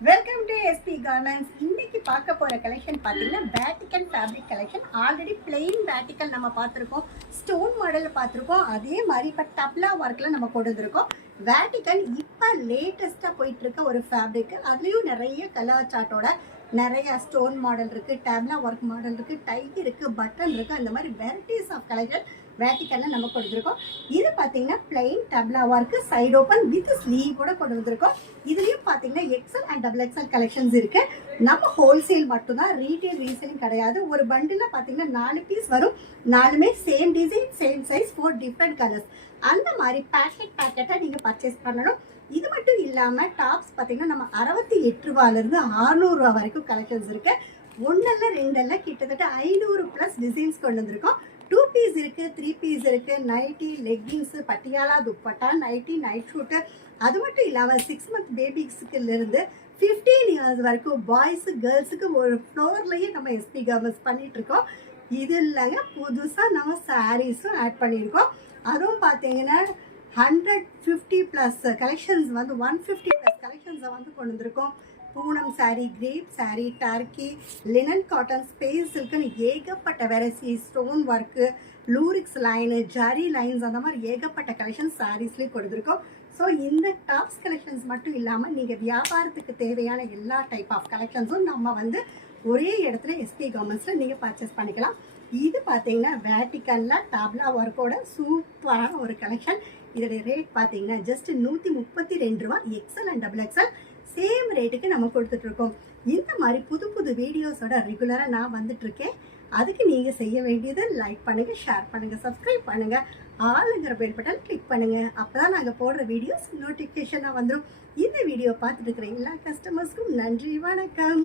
Welcome to SP garments. இன்னைக்கு பார்க்க போகிற கலெக்ஷன் பார்த்தீங்கன்னா வேட்டிக்கல் ஃபேப்ரிக் கலெக்ஷன். ஆல்ரெடி பிளெயின் வேட்டிக்கல் நம்ம பார்த்துருக்கோம், ஸ்டோன் மாடலில் பார்த்துருக்கோம். அதே மாதிரி இப்போ டப்லா ஒர்க்கில் நம்ம கொண்டு வந்திருக்கோம். வேட்டிக்கல் இப்போ லேட்டஸ்ட்டாக போயிட்டு இருக்க ஒரு ஃபேப்ரிக். அதுலேயும் நிறைய கலர் சார்ட்டோட நிறைய ஸ்டோன் மாடல் இருக்குது, டப்லா ஒர்க் மாடல் இருக்குது, டை இருக்குது, பட்டன் இருக்குது. அந்த மாதிரி வெரைட்டிஸ் ஆஃப் கலெக்ஷன் வேட்டிக்கல்ல நம்ம கொடுத்துருக்கோம். இது பார்த்தீங்கன்னா பிளைன் டப்லா work, side open with sleeve கூட கொண்டு வந்திருக்கோம். இதுலேயும் பார்த்தீங்கன்னா excel and double excel collections இருக்கு. நம்ம ஹோல்சேல் மட்டும்தான், ரீட்டைல் ரீசேலிங் கிடையாது. ஒரு பண்டில் பார்த்தீங்கன்னா 4 பீஸ் வரும். 4மே same design, same size, 4 different colours. அந்த மாதிரி பேக்கெட்டாக நீங்கள் பர்ச்சேஸ் பண்ணணும். இது மட்டும் இல்லாமல் டாப்ஸ் பார்த்தீங்கன்னா நம்ம 68 ரூபாயிலிருந்து 600 ரூபா வரைக்கும் கலெக்ஷன்ஸ் இருக்கு. ஒன்னல்ல ரெண்டல்ல கிட்டத்தட்ட 500+ டிசைன்ஸ் கொண்டு வந்திருக்கோம். 2 பீஸ் இருக்குது, 3 பீஸ் இருக்குது, nighty, leggings, Patiala, dupatta, nighty, night suit. அது மட்டும் இல்லாமல் 6 மந்த் பேபிஸ்க்குலேருந்து 15 இயர்ஸ் வரைக்கும் பாய்ஸு கேர்ள்ஸுக்கு ஒரு ஃப்ளோர்லேயே நம்ம எஸ்பி கார்மெண்ட்ஸ் பண்ணிகிட்ருக்கோம். இது இல்லைங்க, புதுசாக நம்ம சாரீஸும் ஆட் பண்ணியிருக்கோம். அதுவும் பார்த்தீங்கன்னா 150+ கலெக்ஷன்ஸ் வந்து 150+ கலெக்ஷன்ஸை வந்து கொண்டு வந்திருக்கோம். Poonam sari, crepe sari, turkey, linen, cotton, space சில்க்குன்னு ஏகப்பட்ட variety, stone work, lurex line, zari lines, அந்த மாதிரி ஏகப்பட்ட கலெக்ஷன்ஸ் சாரீஸ்லேயும் கொடுத்துருக்கோம். ஸோ இந்த டாப்ஸ் கலெக்ஷன்ஸ் மட்டும் இல்லாமல் நீங்கள் வியாபாரத்துக்கு தேவையான எல்லா டைப் ஆஃப் கலெக்ஷன்ஸும் நம்ம வந்து ஒரே இடத்துல எஸ்பி கார்மெண்ட்ஸில் நீங்கள் பர்ச்சேஸ் பண்ணிக்கலாம். இது பார்த்தீங்கன்னா வேட்டிக்கல்ல டப்லா ஒர்க்கோட சூப்பரான ஒரு கலெக்ஷன். இதோடைய ரேட் பார்த்தீங்கன்னா ஜஸ்ட் 132 ரூபா. XL and double XL same ரேட்டுக்கு நம்ம கொடுத்துட்ருக்கோம். இந்த மாதிரி புது புது வீடியோஸோட ரெகுலராக நான் வந்துட்டுருக்கேன். அதுக்கு நீங்கள் செய்ய வேண்டியது லைக் பண்ணுங்கள், ஷேர் பண்ணுங்கள், சப்ஸ்கிரைப் பண்ணுங்கள், ஆளுங்கிற பெல் பட்டன் கிளிக் பண்ணுங்கள். அப்போ தான் நாங்கள் போடுற வீடியோஸ் நோட்டிஃபிகேஷனாக வந்துடும். இந்த வீடியோ பார்த்துட்டு இருக்கிற எல்லா கஸ்டமர்ஸ்க்கும் நன்றி, வணக்கம்.